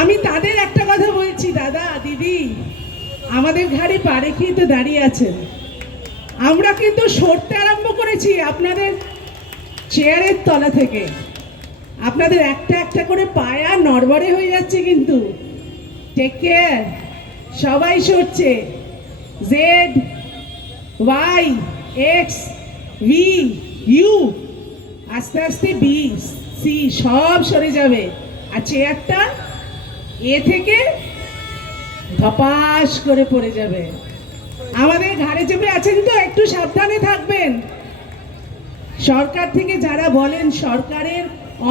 আমি তাদের একটা কথা বলছি, দাদা দিদি আমাদের ঘাড়ে পা রেখেই তো দাঁড়িয়ে আছেন। আমরা কিন্তু সরতে আরম্ভ করেছি আপনাদের চেয়ারের তলা থেকে। আপনাদের একটা একটা করে পায়া নড়বড়ে হয়ে যাচ্ছে, কিন্তু টেক কেয়ার। সবাই সরছে, Z Y X V U, আস্তে আস্তে বি সি সব সরে যাবে। আর চেয়ারটা এ থেকে ধপাস করে পড়ে যাবে। আমাদের ঘাড়ে চেপে আছেন তো, একটু সাবধানে থাকবেন। সরকার থেকে যারা বলেন, সরকারের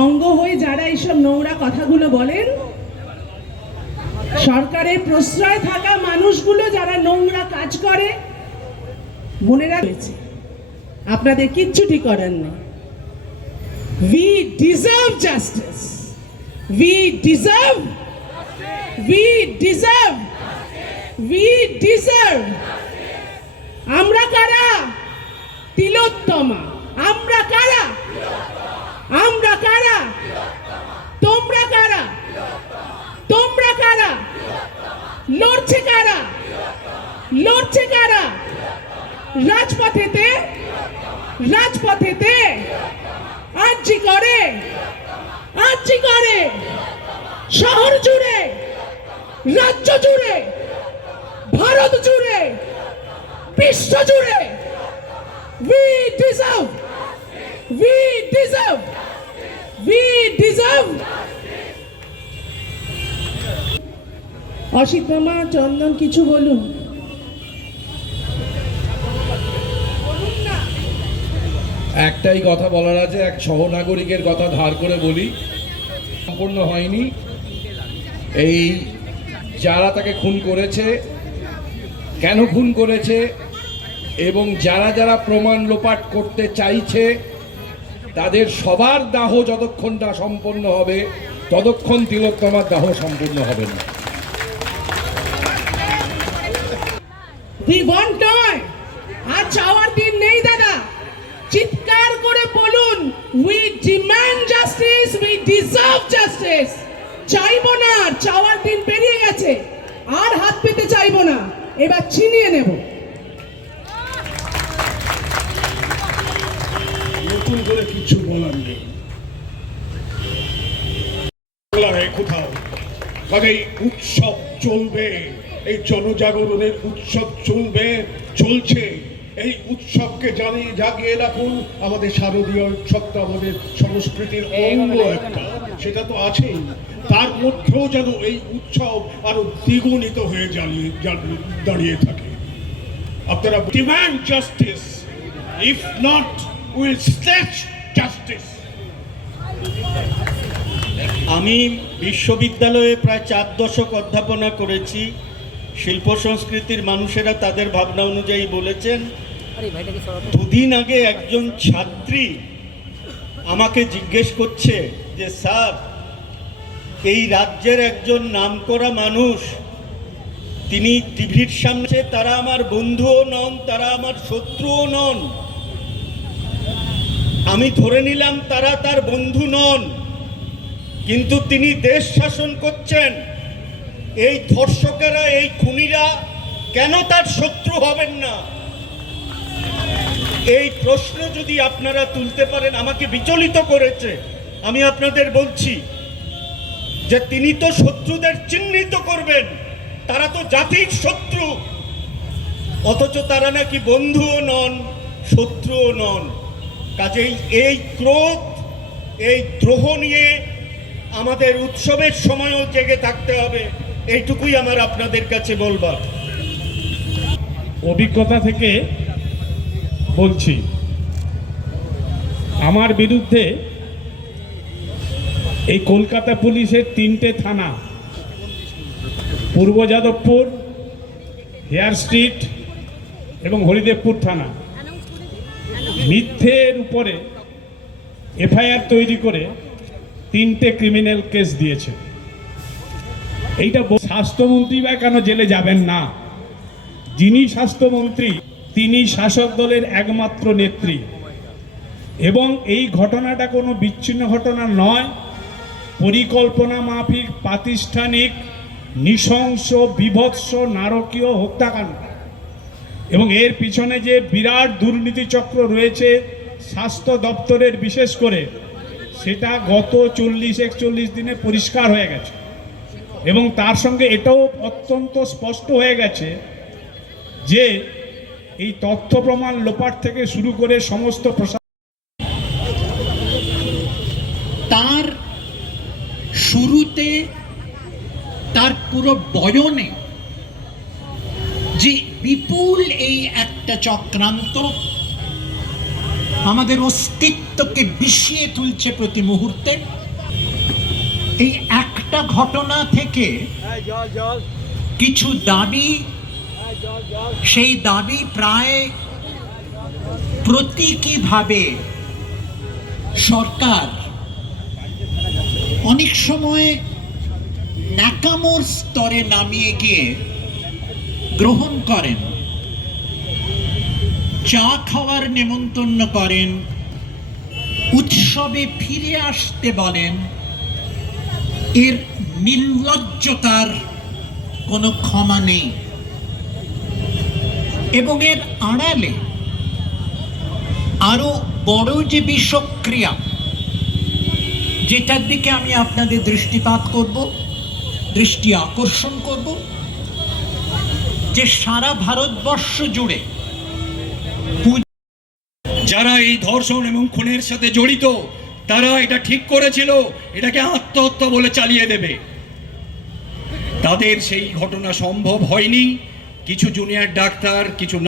অঙ্গ হয়ে যারা এইসব নোংরা কথাগুলো বলেন, সরকারের প্রশ্রয় থাকা মানুষগুলো যারা নোংরা কাজ করে, মনে রাখছে আপনাদের কিচ্ছুটি করার নেই। We deserve justice. We deserve. We deserve. We deserve. আমরা কারা? তিলোত্তমা। আমরা কারা? আমরা কারা? তোমরা কারা? তোমরা কারা? লড়ছে কারা? লড়ছে কারা? রাজপথেতে, রাজপথেতে আর্জি করে, আর্জি করে, শহর জুড়ে, রাজ্য জুড়ে, ভারত জুড়ে, বিশ্ব জুড়ে। We deserve. We deserve. We deserve. Asit মামা, চন্দন কিছু বলুন। একটাই কথা বলার আছে, এক সহনাগরিকের কথা ধার করে বলি। সম্পূর্ণ হয়নি। এই যারা তাকে খুন করেছে, কেন খুন করেছে, এবং যারা যারা প্রমাণ লোপাট করতে চাইছে, তাদের সবার দাহ যতক্ষণ না সম্পন্ন হবে, ততক্ষণ তিলোত্তমার দাহ সম্পূর্ণ হবে না। নয়, আর চাওয়ার দিন নেই দাদা। চিৎকার করে বলুন, we demand justice, we deserve justice. চাইবো না, চাওয়ার দিন পেরিয়ে গেছে। আর হাত পেতে চাইবো না, এবার ছিনিয়ে নেব। নতুন করে কিছু বলার নেই। কোথাও কাজেই উৎসব চলবে, এই জনজাগরণের উৎসব চলবে, চলছে। এই উৎসবকে জাগিয়ে রাখুন। আমাদের শারদীয় উৎসব তো আমাদের সংস্কৃতির অঙ্গ একটা, সেটা তো আছেই। তার মধ্যেও যেন এই উৎসব আরো দ্বিগুণিত হয়ে দাঁড়িয়ে থাকে। আপনারা demand justice, if not will snatch justice. আমি বিশ্ববিদ্যালয়ে প্রায় 4 দশক অধ্যাপনা করেছি। শিল্প সংস্কৃতির মানুষেরা তাদের ভাবনা অনুযায়ী বলেছেন। দুদিন আগে একজন ছাত্রী আমাকে জিজ্ঞেস করছে যে স্যার, এই রাজ্যের একজন নামকরা মানুষ, তিনি টিভির সামনে, তারা আমার বন্ধুও নন, তারা আমার শত্রুও নন। আমি ধরে নিলাম তারা তার বন্ধু নন, কিন্তু তিনি দেশ শাসন করছেন। এই ধর্ষকেরা, এই খুনিরা কেন তার শত্রু হবেন না? এই প্রশ্ন যদি আপনারা তুলতে পারেন, আমাকে বিচলিত করেছে। আমি আপনাদের বলছি যে তিনি তো শত্রুদের চিহ্নিত করবেন, তারা তো জাতির শত্রু, অথচ তারা নাকি বন্ধুও নন, শত্রুও নন। কাজেই এই ক্রোধ, এই দ্রোহ নিয়ে আমাদের উৎসবের সময়ও জেগে থাকতে হবে, এইটুকুই আমার আপনাদের কাছে বলবার। অভিজ্ঞতা থেকে বলছি, আমার বিরুদ্ধে এই কলকাতা পুলিশের 3টে থানা, পূর্ব যাদবপুর, হেয়ার স্ট্রিট এবং হরিদেবপুর থানা, মিথ্যের উপরে এফআইআর তৈরি করে 3টে ক্রিমিনাল কেস দিয়েছে। এইটা স্বাস্থ্যমন্ত্রী বা কেন জেলে যাবেন না? যিনি স্বাস্থ্যমন্ত্রী তিনি শাসক দলের একমাত্র নেত্রী, এবং এই ঘটনাটা কোনো বিচ্ছিন্ন ঘটনা নয়। পরিকল্পনা মাফিক প্রাতিষ্ঠানিক নৃশংস বিভৎস নারকীয় হত্যাকাণ্ড, এবং এর পিছনে যে বিরাট দুর্নীতি চক্র রয়েছে স্বাস্থ্য দপ্তরের, বিশেষ করে সেটা গত 40-41 দিনে পরিষ্কার হয়ে গেছে। এবং তার সঙ্গে এটাও অত্যন্ত স্পষ্ট হয়ে গেছে যে এই তথ্য প্রমাণ লোপাট থেকে শুরু করে সমস্ত তার শুরুতে, তার পুরো বয়নে যে বিপুল এই একটা চক্রান্ত আমাদের অস্তিত্বকে বিষিয়ে তুলছে প্রতি মুহূর্তে, এই একটা ঘটনা থেকে কিছু দাবি, সেই দাবি প্রায় প্রতীকীভাবে সরকার অনেক সময় ন্যাকামোর স্তরে নামিয়ে গিয়ে গ্রহণ করেন, চা খাওয়ার নেমন্তন্ন করেন, উৎসবে ফিরে আসতে বলেন। এর নির্লজ্জতার কোনো ক্ষমা নেই, এবং এর আড়ালে আরো বড় যে বিষক্রিয়া, যেটার দিকে আমি আপনাদের দৃষ্টিপাত করব, দৃষ্টি আকর্ষণ করব, যে সারা ভারতবর্ষ জুড়ে যারা এই ধর্ষণ এবং খুনের সাথে জড়িত তারা এটা ঠিক করেছিল এটাকে আত্মহত্যা বলে চালিয়ে দেবে। তাদের সেই ঘটনা সম্ভব হয়নি। কিছু জুনিয়র ডাক্তার, কিছু